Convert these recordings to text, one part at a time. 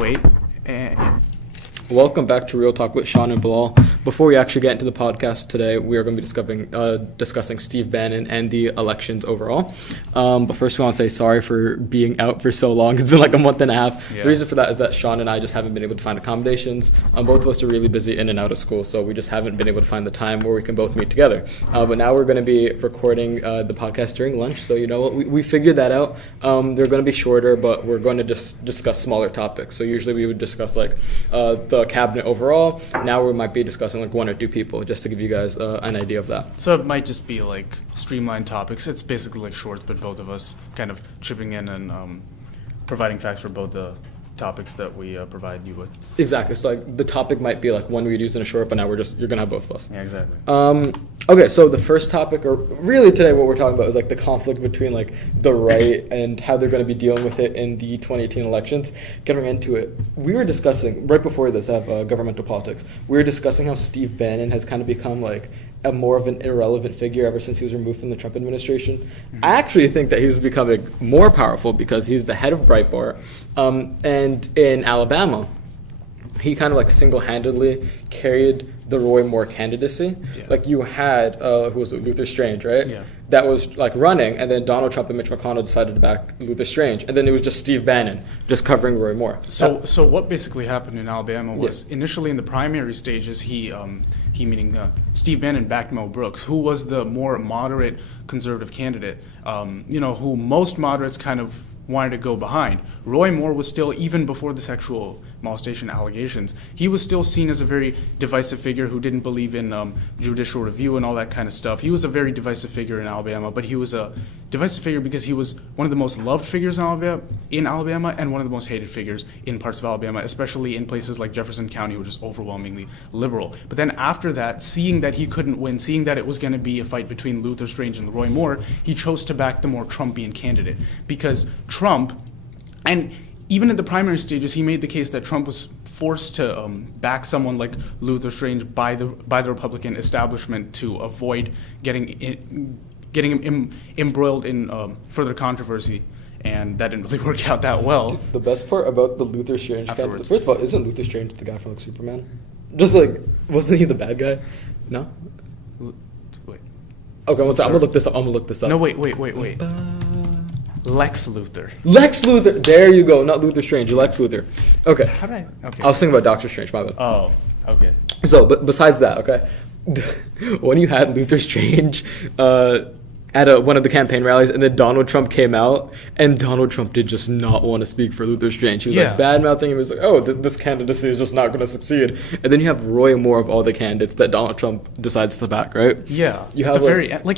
Wait. And Welcome back to Real Talk with Shan and Bilal. Before we actually get into the podcast today, we are going to be discussing Steve Bannon and the elections overall. But first, we want to say sorry for being out for so long. It's been like a month and a half. Yeah. The reason for that is that Shan and I just haven't been able to find accommodations. Both of us are really busy in and out of school, so we just haven't been able to find the time where we can both meet together. But now we're going to be recording the podcast during lunch, so you know what? We figured that out. They're going to be shorter, but we're going to just discuss smaller topics. So usually we would discuss like the cabinet overall. Now we might be discussing like one or two people, just to give you guys an idea of that. so it might just be like streamlined topics. It's basically like shorts, but both of us kind of chipping in and providing facts for both the topics that we provide you with. Exactly. So like the topic might be like one we'd use in a short, but now you're gonna have both of us. Yeah, exactly. Okay, so the first topic, or really today what we're talking about is like the conflict between like the right and how they're going to be dealing with it in the 2018 elections. Getting into it, we were discussing, right before this, I have governmental politics, we were discussing how Steve Bannon has kind of become like a more of an irrelevant figure ever since he was removed from the Trump administration. Mm-hmm. I actually think that he's becoming more powerful because he's the head of Breitbart, and in Alabama, he kind of like single-handedly carried the Roy Moore candidacy. Yeah. Like you had, who was it, Luther Strange, right? Yeah. That was like running, and then Donald Trump and Mitch McConnell decided to back Luther Strange, and then it was just Steve Bannon just covering Roy Moore. So what basically happened in Alabama was initially in the primary stages, he meaning Steve Bannon backed Mel Brooks, who was the more moderate conservative candidate, who most moderates kind of wanted to go behind. Roy Moore was still, even before the sexual molestation allegations, he was still seen as a very divisive figure who didn't believe in judicial review and all that kind of stuff. He was a very divisive figure in Alabama, but he was a divisive figure because he was one of the most loved figures in Alabama and one of the most hated figures in parts of Alabama, especially in places like Jefferson County, which is overwhelmingly liberal. But then after that, seeing that he couldn't win, seeing that it was going to be a fight between Luther Strange and Roy Moore, he chose to back the more Trumpian candidate because Trump, and even in the primary stages, he made the case that Trump was forced to back someone like Luther Strange by the Republican establishment to avoid getting him embroiled in further controversy, and that didn't really work out that well. Dude, the best part about the Luther Strange candidate, first of all, isn't Luther Strange the guy from like Superman? Just like, wasn't he the bad guy? No? Wait. Okay, I'm gonna look this up. No, wait. Lex Luthor. Lex Luthor. There you go. Not Luther Strange. Lex Luthor. Okay. How did I? Okay. I was thinking about Doctor Strange. My bad. Oh, okay. So, but besides that, okay, when you had Luther Strange at one of the campaign rallies, and then Donald Trump came out, and Donald Trump did just not want to speak for Luther Strange. He was like bad mouthing. He was like, "Oh, this candidacy is just not going to succeed." And then you have Roy Moore of all the candidates that Donald Trump decides to back, right? Yeah. You have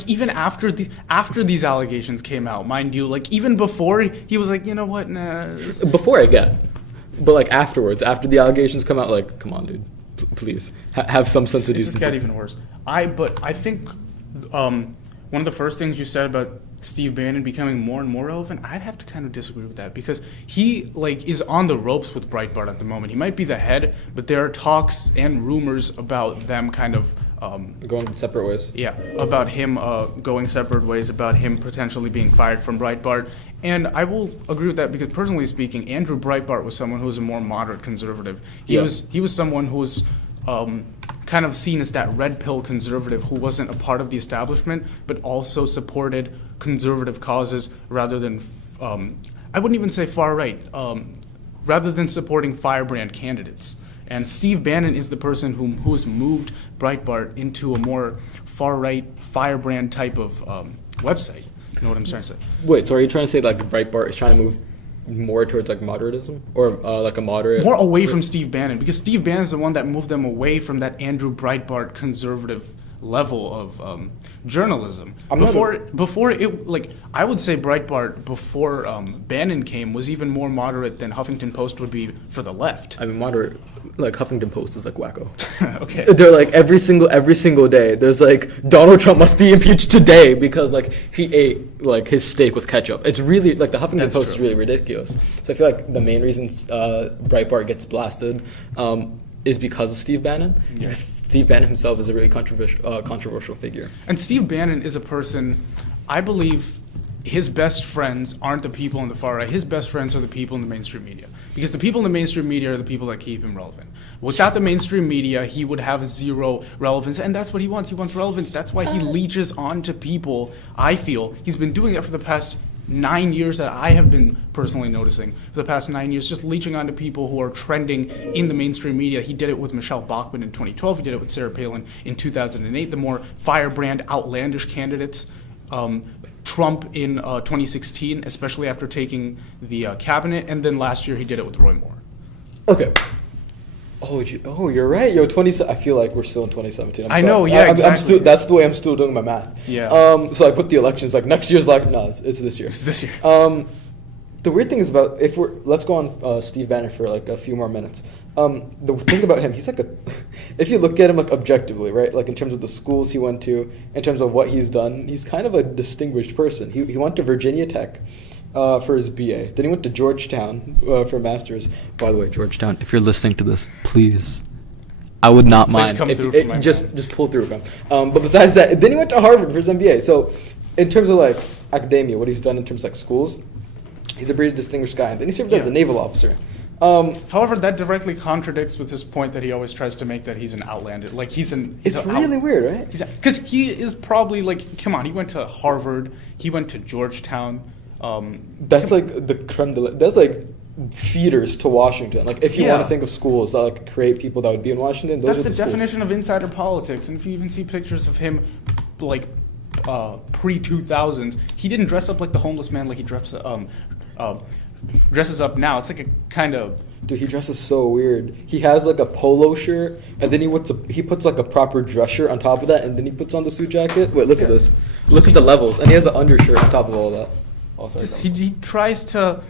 even after these allegations came out, mind you, like even before he was like, you know what, nah. Before I get, but like afterwards, after the allegations come out, like, come on, dude, please have some sense of decency. It just got even worse. I think. One of the first things you said about Steve Bannon becoming more and more relevant, I'd have to kind of disagree with that because he is on the ropes with Breitbart at the moment. He might be the head, but there are talks and rumors about them kind of going separate ways. Yeah, about him going separate ways, about him potentially being fired from Breitbart. And I will agree with that because personally speaking, Andrew Breitbart was someone who was a more moderate conservative. He was someone who was kind of seen as that red pill conservative who wasn't a part of the establishment, but also supported conservative causes rather than, I wouldn't even say far right, rather than supporting firebrand candidates. And Steve Bannon is the person who has moved Breitbart into a more far right firebrand type of website. You know what I'm trying to say? Wait, so are you trying to say like Breitbart is trying to move more towards like moderatism or like a moderate, more away from Steve Bannon, because Steve Bannon is the one that moved them away from that Andrew Breitbart conservative level of journalism. Before it, like I would say Breitbart before Bannon came was even more moderate than Huffington Post would be for the left. I mean, moderate, like Huffington Post is like wacko. Okay. They're like every single day. There's like Donald Trump must be impeached today because like he ate like his steak with ketchup. It's really like the Huffington Post is really ridiculous. So I feel like the main reason Breitbart gets blasted is because of Steve Bannon. Yeah. Steve Bannon himself is a really controversial figure. And Steve Bannon is a person, I believe, his best friends aren't the people on the far right. His best friends are the people in the mainstream media. Because the people in the mainstream media are the people that keep him relevant. Without the mainstream media, he would have zero relevance, and that's what he wants. He wants relevance. That's why he leeches onto people, I feel. He's been doing it for the past 9 years that I have been personally noticing. For the past 9 years, just leeching onto people who are trending in the mainstream media. He did it with Michelle Bachmann in 2012. He did it with Sarah Palin in 2008. The more firebrand, outlandish candidates. Trump in 2016, especially after taking the cabinet, and then last year he did it with Roy Moore. Okay. You're right. Yo, I feel like we're still in 2017. I know, yeah, exactly. That's the way I'm still doing my math. Yeah. So I put the elections like next year's like no, it's this year. It's this year. The weird thing is about let's go on Steve Bannon for like a few more minutes. The thing about him, he's like if you look at him like objectively, right? Like in terms of the schools he went to, in terms of what he's done, he's kind of a distinguished person. He went to Virginia Tech. For his BA. Then he went to Georgetown for a master's. By the way, Georgetown, if you're listening to this, please, I would not mind. Just pull through from. But besides that, then he went to Harvard for his MBA. So in terms of like academia, what he's done in terms of like schools, he's a pretty distinguished guy. And then he served as a naval officer. However, that directly contradicts with his point that he always tries to make that he's an outlander. Like it's really weird, right? Because he is probably like, come on, he went to Harvard, he went to Georgetown. That's like the creme de la. That's like feeders to Washington. Like if you want to think of schools that like create people that would be in Washington, those that's are the definition of insider politics. And if you even see pictures of him, like pre-2000s, he didn't dress up like the homeless man like he dresses up now. It's like a kind of. Dude, he dresses so weird. He has like a polo shirt, and then he puts like a proper dress shirt on top of that, and then he puts on the suit jacket. Wait, look at this. Look at the levels, and he has an undershirt on top of all that. Oh, sorry. He tries to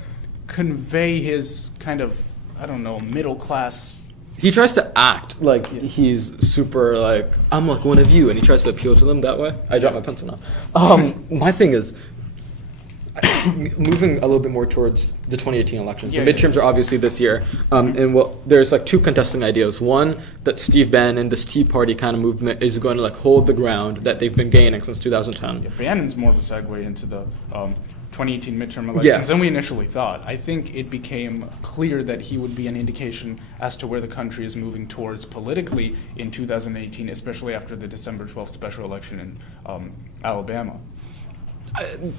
convey his kind of, I don't know, middle class. He tries to act like he's super like, I'm like one of you, and he tries to appeal to them that way. I dropped my pencil now. My thing is, moving a little bit more towards the 2018 elections. The midterms are obviously this year. There's like two contesting ideas. One, that Steve Bannon, this Tea Party kind of movement, is going to like hold the ground that they've been gaining since 2010. Yeah, Bannon's more of a segue into the 2018 midterm elections than we initially thought. I think it became clear that he would be an indication as to where the country is moving towards politically in 2018, especially after the December 12th special election in Alabama.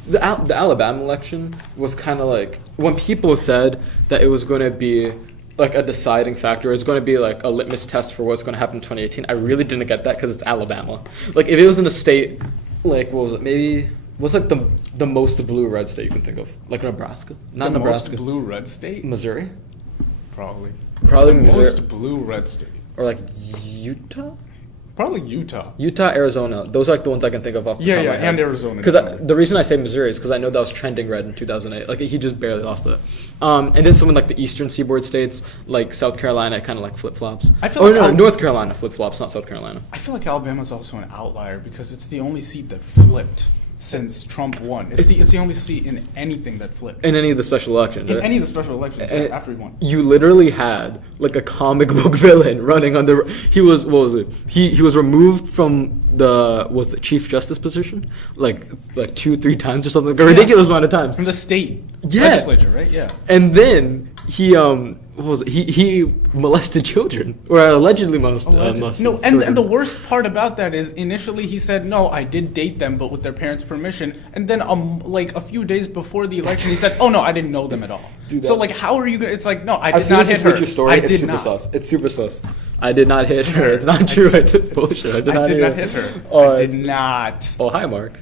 The Alabama election was kind of like when people said that it was going to be like a deciding factor, it's going to be like a litmus test for what's going to happen in 2018. I really didn't get that because it's Alabama. Like if it was in a state like what was it? Maybe what's like the most blue-red state you can think of? Like Nebraska? Not the Nebraska. Most blue-red state? Missouri? Probably the Missouri. Most blue-red state. Or like Utah? Probably Utah. Utah, Arizona. Those are like the ones I can think of off the top of my head. And Arizona. Because the reason I say Missouri is because I know that was trending red in 2008. Like he just barely lost it. And then some of like the eastern seaboard states, like South Carolina, kind of like flip-flops. North Carolina flip-flops, not South Carolina. I feel like Alabama's also an outlier because it's the only seat that flipped since Trump won. It's the only seat in anything that flipped. In any of the special elections. In any of the special elections after he won. You literally had like a comic book villain running on the. He was what was it? He was removed from the Chief Justice position like 2-3 times or something, like a ridiculous amount of times. From the state legislature, right? Yeah. And then he he molested children, or allegedly molested no, and the worst part about that is initially he said, no, I did date them, but with their parents' permission. And then like a few days before the election, he said, oh, no, I didn't know them at all. So like, how are you going to, it's like, no, I did not hit her. Your story, it's super sus. It's super sus. I did not hit her. It's not true. I took bullshit. I did not hit her. I did not. Oh, hi, Mark.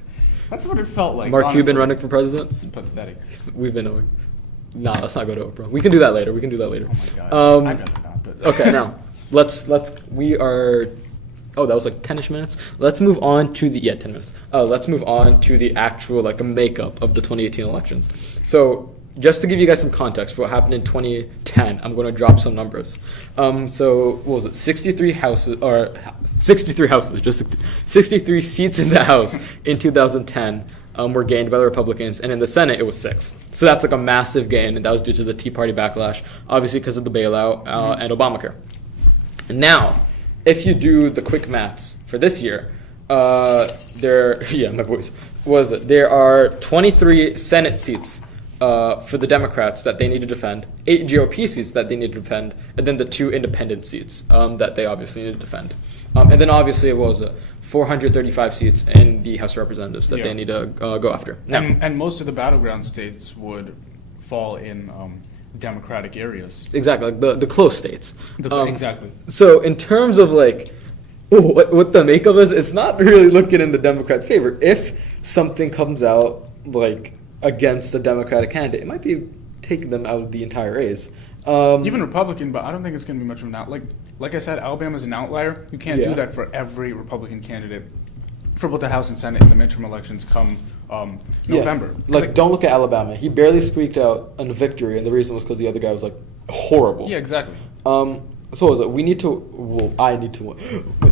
That's what it felt like. Mark Cuban running for president? It's pathetic. We've been knowing. Nah, let's not go to Oprah. We can do that later. Oh my god. I'd rather not. But okay, now we are. Oh, that was like 10ish minutes. Let's move on to the 10 minutes. Let's move on to the actual like makeup of the 2018 elections. So just to give you guys some context for what happened in 2010, I'm going to drop some numbers. So what was it? 63 houses, just 63 seats in the House in 2010. Were gained by the Republicans, and in the Senate, it was 6. So that's like a massive gain, and that was due to the Tea Party backlash, obviously because of the bailout and Obamacare. And now, if you do the quick maths for this year, my voice. was it? There are 23 Senate seats for the Democrats that they need to defend, 8 GOP seats that they need to defend, and then the 2 independent seats that they obviously need to defend. And then obviously, what was it? 435 seats in the House of Representatives that they need to go after. Now, and most of the battleground states would fall in Democratic areas. exactly, like the close states. Exactly. So in terms of like what the makeup is, it's not really looking in the Democrats' favor. If something comes out like against the Democratic candidate, it might be taking them out of the entire race. Even Republican, but I don't think it's going to be much of an out. Like I said, Alabama's an outlier. You can't do that for every Republican candidate for both the House and Senate in the midterm elections come November. Like, don't look at Alabama. He barely squeaked out a victory, and the reason was because the other guy was like horrible. Yeah, exactly. So what was it? We need to. Well, I need to.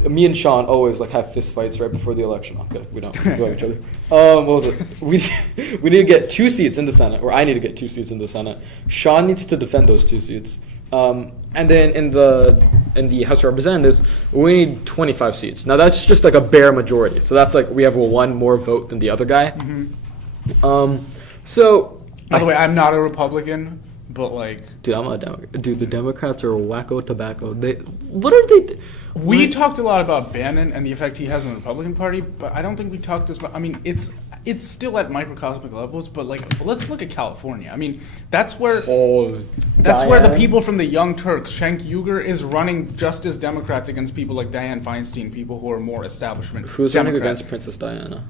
Me and Sean always like have fist fights right before the election. I'm kidding. We don't go at each other. What was it? We need to get 2 seats in the Senate, or I need to get 2 seats in the Senate. Sean needs to defend those 2 seats. And then in the House of Representatives, we need 25 seats. Now that's just like a bare majority. So that's like we have 1 more vote than the other guy. Mm-hmm. So. By the way, I'm not a Republican. But dude, I'm a Democrat. Dude, the Democrats are wacko tobacco. What are they? We talked a lot about Bannon and the effect he has on the Republican Party, but I don't think we talked as much. I mean, it's still at microcosmic levels, but let's look at California. I mean, that's where the people from the Young Turks, Cenk Uygur, is running just as Democrats against people like Dianne Feinstein, people who are more establishment. Who's Democrats. running against Princess Diana?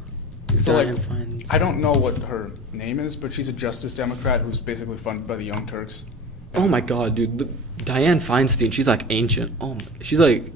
So I don't know what her name is, but she's a Justice Democrat who's basically funded by the Young Turks. Oh my God, dude! Dianne Feinstein, she's like ancient. She's like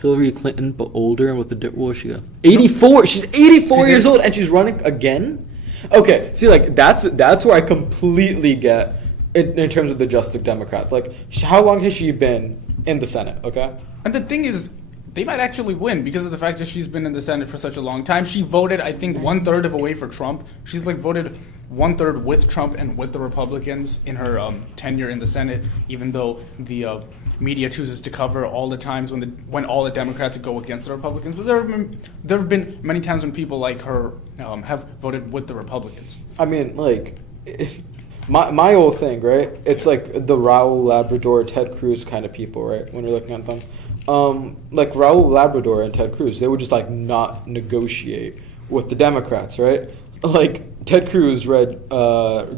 Hillary Clinton, but older and with the what was she got? 84. She's 84 years old, and she's running again. Okay, see, like that's where I completely get in terms of the Justice Democrats. Like, how long has she been in the Senate? Okay, and the thing is, they might actually win because of the fact that she's been in the Senate for such a long time. She voted, I think, 1/3 of a way for Trump. She's voted 1/3 with Trump and with the Republicans in her tenure in the Senate, even though the media chooses to cover all the times when all the Democrats go against the Republicans. But there have been many times when people like her have voted with the Republicans. I mean, my whole thing, right? It's like the Raul Labrador, Ted Cruz kind of people, right? When you're looking at them. Like Raul Labrador and Ted Cruz, they would just not negotiate with the Democrats, right? Like Ted Cruz read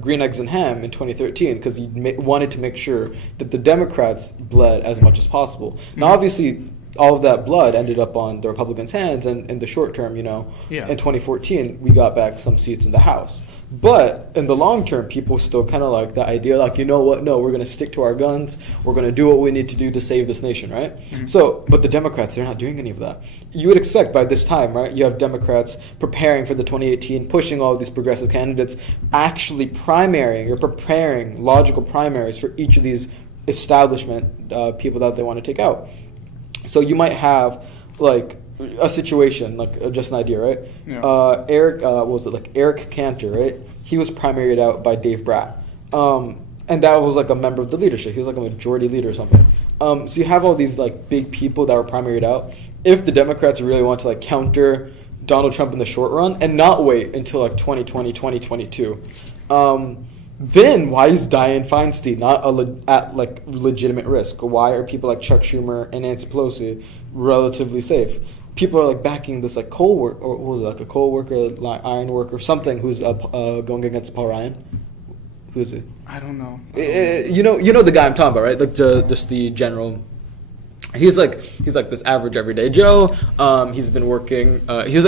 Green Eggs and Ham in 2013 because he wanted to make sure that the Democrats bled as much as possible. Mm-hmm. Now, obviously, all of that blood ended up on the Republicans' hands, and in the short term, in 2014, we got back some seats in the House. But in the long term, people still kind of like the idea, you know what, no, we're going to stick to our guns, we're going to do what we need to do to save this nation, right? Mm-hmm. So, but the Democrats, they're not doing any of that. You would expect by this time, right, you have Democrats preparing for the 2018, pushing all of these progressive candidates, actually primarying or preparing logical primaries for each of these establishment people that they want to take out. So you might have a situation, just an idea, right? Yeah. Eric Cantor, right? He was primaried out by Dave Bratt. And that was a member of the leadership. He was a majority leader or something. So you have all these big people that were primaried out. If the Democrats really want to counter Donald Trump in the short run and not wait until 2020, 2022, then why is Dianne Feinstein not at legitimate risk? Why are people like Chuck Schumer and Nancy Pelosi relatively safe? People are backing this coal work, or what was it, a coal worker, iron worker, something who's going against Paul Ryan. Who is it? I don't know. You know the guy I'm talking about, right? Just the general. He's this average everyday Joe. He's been working. Who's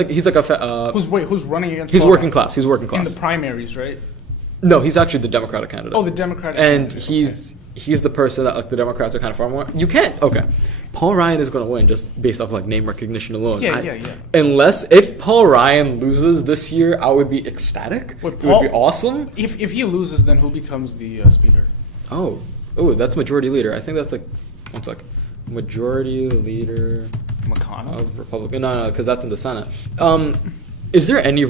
running against? He's Paul working Ryan? class. He's working class In the primaries, right? No, he's actually the Democratic candidate. Oh, the Democratic and candidate. He's the person that the Democrats are kind of far more. You can't. Okay, Paul Ryan is going to win just based off name recognition alone. Yeah. Unless if Paul Ryan loses this year, I would be ecstatic. It would be awesome. If he loses, then who becomes the speaker? Oh, that's majority leader. I think that's one sec. Majority leader. McConnell of Republican. No, because that's in the Senate. Is there any?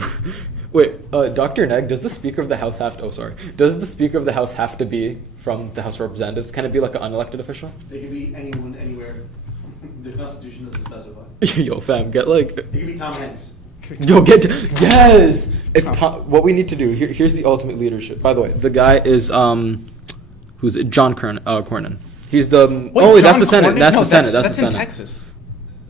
Wait, Dr. Neg, does the Speaker of the House have to... Does the Speaker of the House have to be from the House of Representatives? Can it be an unelected official? They can be anyone, anywhere. The Constitution doesn't specify. Yo, fam, get It could be Tom Hanks. You'll get to, yes. What we need to do here's the ultimate leadership. By the way, the guy is who's it? John Cornyn. He's the that's the Senate. That's the Senate. That's the Senate. In Texas.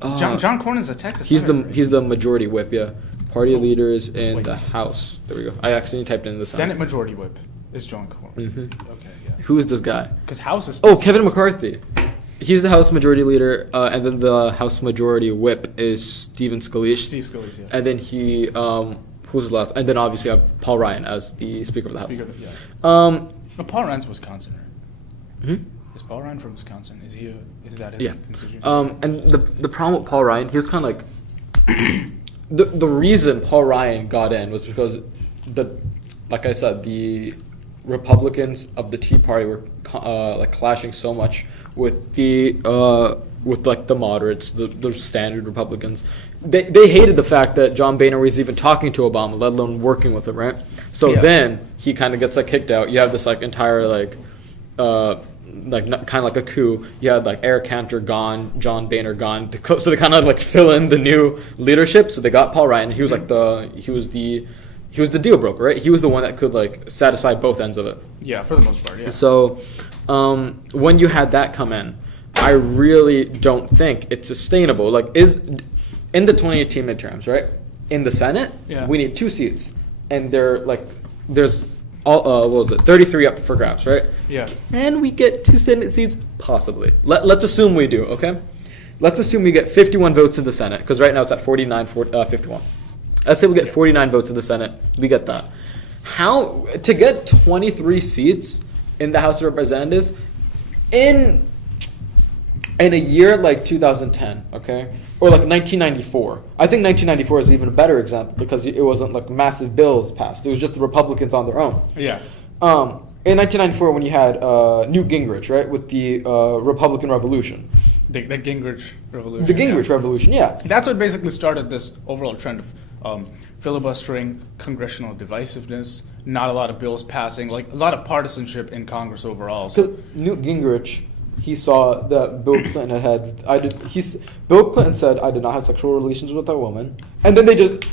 John Cornyn's a Texas. He's senator. he's the majority whip. Yeah, party leaders in the House. There we go. I accidentally typed in the Senate majority whip is John Cornyn. Mm-hmm. Okay, yeah. Who is this guy? Because House is. Kevin McCarthy. He's the House Majority Leader, and then the House Majority Whip is Steve Scalise, yeah. And then who's left? And then obviously I have Paul Ryan as the Speaker of the House. Paul Ryan's Wisconsin. Mm-hmm. Is Paul Ryan from Wisconsin? Is that his constituency? And the problem with Paul Ryan, he was kind of like the reason Paul Ryan got in was because like I said, the Republicans of the Tea Party were clashing so much with the moderates, the standard Republicans. They hated the fact that John Boehner was even talking to Obama, let alone working with him, right? So then he kind of gets kicked out. You have this entire kind of like a coup. You had Eric Cantor gone, John Boehner gone, so they kind of fill in the new leadership. So they got Paul Ryan. He was he was the deal broker, right? He was the one that could satisfy both ends of it. Yeah, for the most part, yeah. So when you had that come in, I really don't think it's sustainable. Is in the 2018 midterms, right? In the Senate, we need 2 seats, and there's what was it? 33 up for grabs, right? Yeah. And we get 2 Senate seats, possibly. Let's assume we do, okay? Let's assume we get 51 votes in the Senate, because right now it's at 51. Let's say we get 49 votes in the Senate. We get that. How to get 23 seats in the House of Representatives in a year like 2010, okay, or 1994. I think 1994 is even a better example because it wasn't massive bills passed. It was just the Republicans on their own. Yeah. In 1994, when you had Newt Gingrich, right, with the Republican Revolution. The Gingrich Revolution. The Gingrich Revolution, yeah. That's what basically started this overall trend of filibustering, congressional divisiveness, not a lot of bills passing, a lot of partisanship in Congress overall. So Newt Gingrich, he saw that Bill Clinton Bill Clinton said, "I did not have sexual relations with that woman," and then they just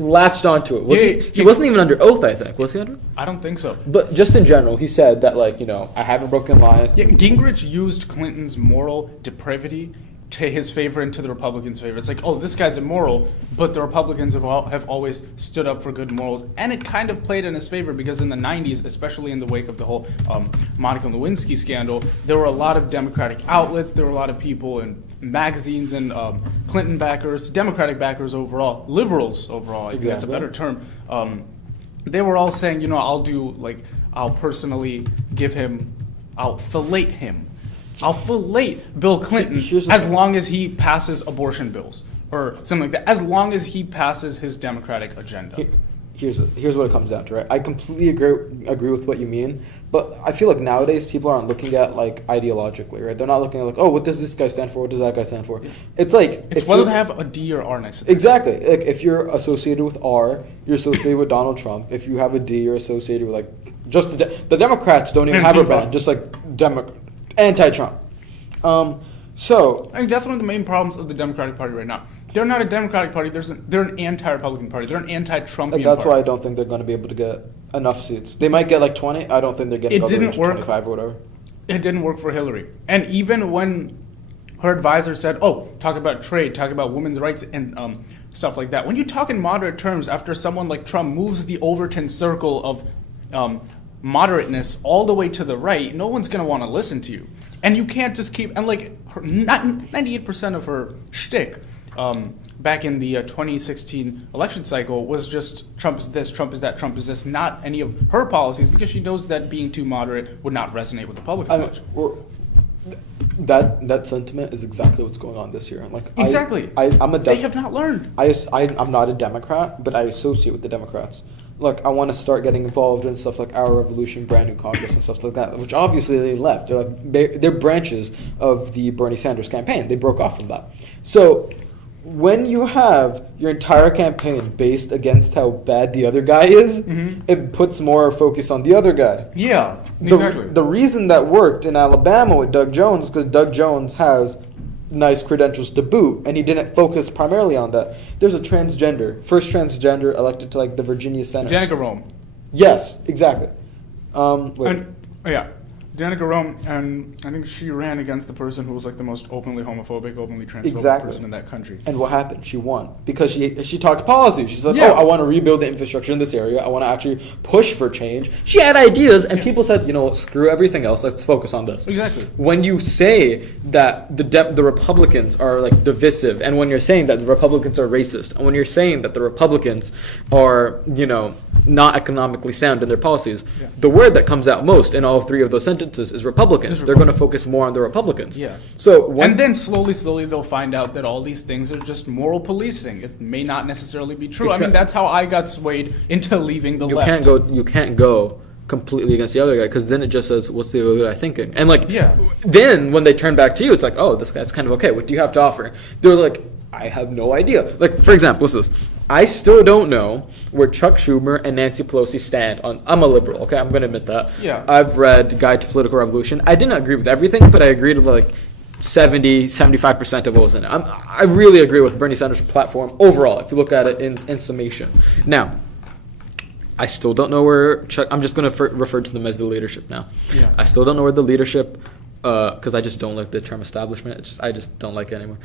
latched onto it. He wasn't even under oath, I think. Was he under? I don't think so. But just in general, he said that I haven't broken line. Yeah, Gingrich used Clinton's moral depravity to his favor and to the Republicans' favor. It's this guy's immoral, but the Republicans have always stood up for good morals. And it kind of played in his favor because in the 90s, especially in the wake of the whole Monica Lewinsky scandal, there were a lot of Democratic outlets, there were a lot of people in magazines and Clinton backers, Democratic backers overall, liberals overall, I think that's a better term. They were all saying, I'll personally I'll fillet him. I'll fillet Bill Clinton as long as he passes abortion bills or something like that, as long as he passes his Democratic agenda. Here's what it comes down to, right? I completely agree with what you mean, but I feel nowadays people aren't looking at ideologically, right? They're not looking at what does this guy stand for? What does that guy stand for? It's it's whether they have a D or R next to them. Exactly. If you're associated with R, you're associated with Donald Trump. If you have a D, you're associated with just the Democrats don't even have a brand, just anti-Trump. So I think that's one of the main problems of the Democratic Party right now. They're not a Democratic Party. They're an anti-Republican party. They're an anti-Trumpian party. That's why I don't think they're going to be able to get enough seats. They might get 20. I don't think they're getting 25 or whatever. It didn't work for Hillary. And even when her advisor said, talk about trade, talk about women's rights and stuff like that. When you talk in moderate terms after someone like Trump moves the Overton circle of moderateness all the way to the right, no one's going to want to listen to you. And you can't just keep, and 98% of her shtick back in the 2016 election cycle was just Trump is this, Trump is that, Trump is this, not any of her policies, because she knows that being too moderate would not resonate with the public as much. That sentiment is exactly what's going on this year. Exactly. They have not learned. I'm not a Democrat, but I associate with the Democrats. I want to start getting involved in stuff like Our Revolution, Brand New Congress, and stuff like that, which obviously they left. They're branches of the Bernie Sanders campaign. They broke off from that. So when you have your entire campaign based against how bad the other guy is, it puts more focus on the other guy. Yeah, exactly. The reason that worked in Alabama with Doug Jones is because Doug Jones has nice credentials to boot, and he didn't focus primarily on that. There's a first transgender elected to like the Virginia Senate. Danica Rome. Yes, exactly. Danica Rome, and I think she ran against the person who was like the most openly homophobic, openly transphobic Exactly. person in that country. And what happened? She won because she talked policy. She said, Yeah. "Oh, I want to rebuild the infrastructure in this area. I want to actually push for change." She had ideas, and people said, "You know what? Screw everything else. Let's focus on this." Exactly. When you say that the Republicans are like divisive, and when you're saying that the Republicans are racist, and when you're saying that the Republicans are, not economically sound in their policies, Yeah. the word that comes out most in all three of those sentences is Republicans. They're going to focus more on the Republicans. Yeah. So And then slowly they'll find out that all these things are just moral policing. It may not necessarily be true. I mean, that's how I got swayed into leaving the left. You can't go completely against the other guy, because then it just says, what's the other guy thinking? And Yeah. then when they turn back to you, it's like, oh, this guy's kind of okay. What do you have to offer? They're like, I have no idea. Like, for example, what's this? I still don't know where Chuck Schumer and Nancy Pelosi stand on. I'm a liberal, okay? I'm going to admit that. Yeah. I've read Guide to Political Revolution. I didn't agree with everything, but I agreed with like 75% of what was in it. I really agree with Bernie Sanders' platform overall, if you look at it in summation. Now, I still don't know where Chuck. I'm just going to refer to them as the leadership now. Yeah. I still don't know where the leadership, because I just don't like the term establishment. I just don't like it anymore.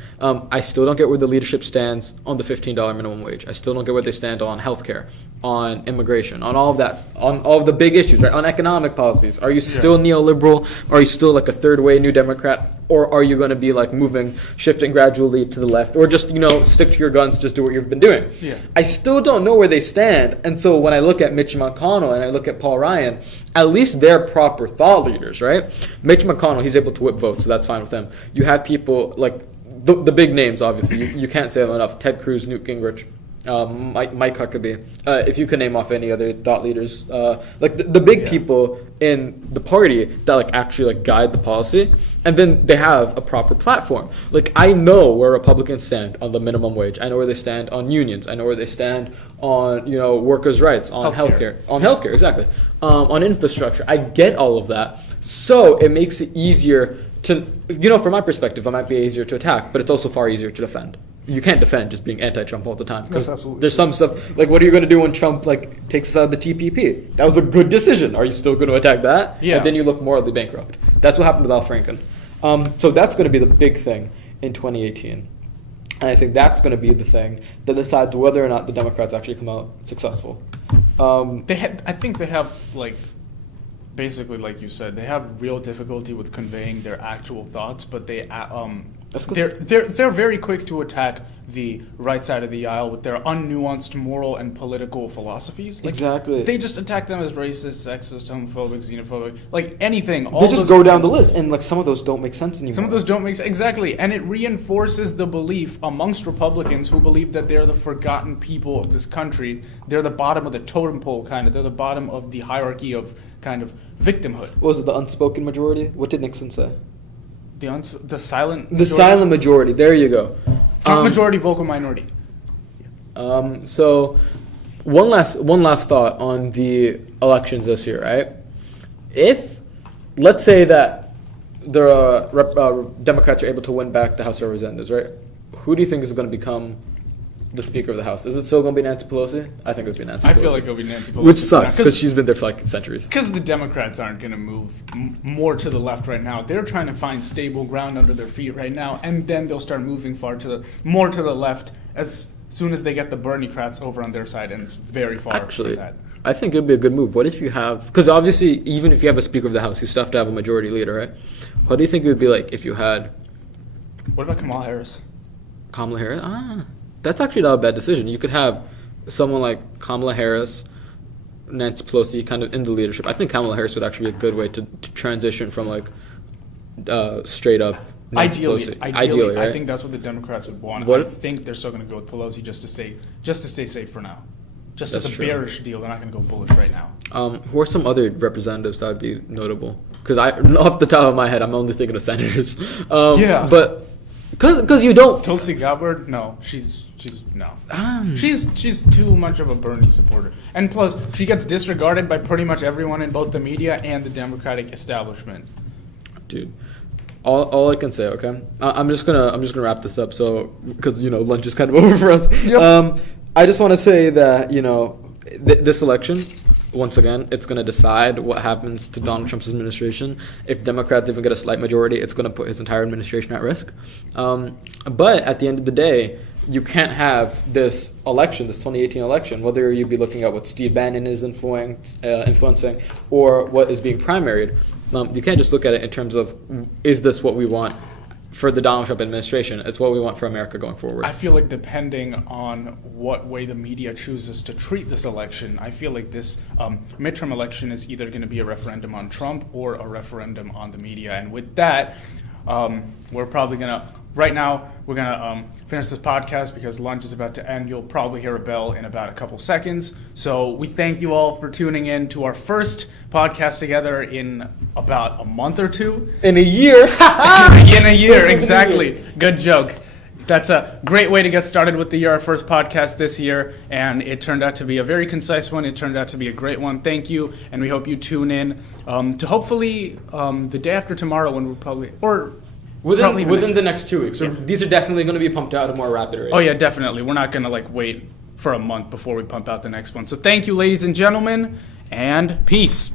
I still don't get where the leadership stands on the $15 minimum wage. I still don't get where they stand on healthcare, on immigration, on all of that, on all of the big issues, right? On economic policies. Are you still neoliberal? Are you still like a third way New Democrat? Or are you going to be like shifting gradually to the left, or just, stick to your guns, just do what you've been doing? Yeah. I still don't know where they stand. And so when I look at Mitch McConnell and I look at Paul Ryan, at least they're proper thought leaders, right? Mitch McConnell, he's able to whip votes, so that's fine with him. You have people like the big names, obviously. You can't say them enough. Ted Cruz, Newt Gingrich. Mike Huckabee, if you could name off any other thought leaders, like the big people in the party that like actually like guide the policy, and then they have a proper platform. Like, I know where Republicans stand on the minimum wage. I know where they stand on unions. I know where they stand on workers' rights, on healthcare, exactly, on infrastructure. I get all of that, so it makes it easier to, from my perspective, it might be easier to attack, but it's also far easier to defend. You can't defend just being anti-Trump all the time, because there's some stuff like, what are you going to do when Trump like takes out the TPP? That was a good decision. Are you still going to attack that? Yeah. And then you look morally bankrupt. That's what happened with Al Franken. So that's going to be the big thing in 2018, and I think that's going to be the thing that decides whether or not the Democrats actually come out successful. I think they have like, basically, like you said, they have real difficulty with conveying their actual thoughts, but they're very quick to attack the right side of the aisle with their unnuanced moral and political philosophies. Like, Exactly. They just attack them as racist, sexist, homophobic, xenophobic, like anything. All They just those go down the things. list, and like some of those don't make sense anymore. Some of those don't make sense. Exactly. And it reinforces the belief amongst Republicans who believe that they're the forgotten people of this country. They're the bottom of the totem pole, kind of. They're the bottom of the hierarchy of kind of victimhood. What was it, the unspoken majority? What did Nixon say? The silent majority. The silent majority. There you go. Silent majority, vocal minority. So one last thought on the elections this year, right? If, let's say that the Democrats are able to win back the House of Representatives, right? Who do you think is going to become the Speaker of the House? Is it still going to be Nancy Pelosi? I think it would be Nancy Pelosi. I feel like it'll be Nancy Pelosi. Which sucks, because she's been there for like centuries. Because the Democrats aren't going to move more to the left right now. They're trying to find stable ground under their feet right now, and then they'll start moving more to the left as soon as they get the Bernie-crats over on their side, and it's very far Actually, from that. I think it would be a good move. What if you have, because obviously even if you have a Speaker of the House, you still have to have a majority leader, right? What do you think it would be like if you had What about Kamala Harris? Kamala Harris? That's actually not a bad decision. You could have someone like Kamala Harris, Nancy Pelosi kind of in the leadership. I think Kamala Harris would actually be a good way to transition from like straight up Nancy Pelosi. Ideally, right? I think that's what the Democrats would want. What I if- think they're still going to go with Pelosi just to stay safe for now. Just That's as a true. bearish deal, they're not going to go bullish right now. Who are some other representatives that would be notable? Because off the top of my head, I'm only thinking of senators. Yeah. But because you don't. Tulsi Gabbard, no, she's no. Um, She's too much of a Bernie supporter, and plus she gets disregarded by pretty much everyone in both the media and the Democratic establishment. Dude, All I can say, okay. I'm just gonna wrap this up. So because lunch is kind of over for us. Yep. I just want to say that this election, once again, it's going to decide what happens to Donald Trump's administration. If Democrats even get a slight majority, it's going to put his entire administration at risk. But at the end of the day, you can't have this election, this 2018 election, whether you be looking at what Steve Bannon is influencing or what is being primaried. You can't just look at it in terms of, is this what we want for the Donald Trump administration? It's what we want for America going forward. I feel like depending on what way the media chooses to treat this election, I feel like this midterm election is either going to be a referendum on Trump or a referendum on the media. And with that, we're probably going to, right now, we're going to finish this podcast because lunch is about to end. You'll probably hear a bell in about a couple seconds. So we thank you all for tuning in to our first podcast together in about a month or two. In a year. In a year, exactly. Good joke. That's a great way to get started with the year, our first podcast this year, and it turned out to be a very concise one. It turned out to be a great one. Thank you, and we hope you tune in to hopefully the day after tomorrow when we'll probably, or within the next 2 weeks. So Yeah. these are definitely going to be pumped out at a more rapid rate. Oh yeah, definitely. We're not going to wait for a month before we pump out the next one. So thank you, ladies and gentlemen, and peace.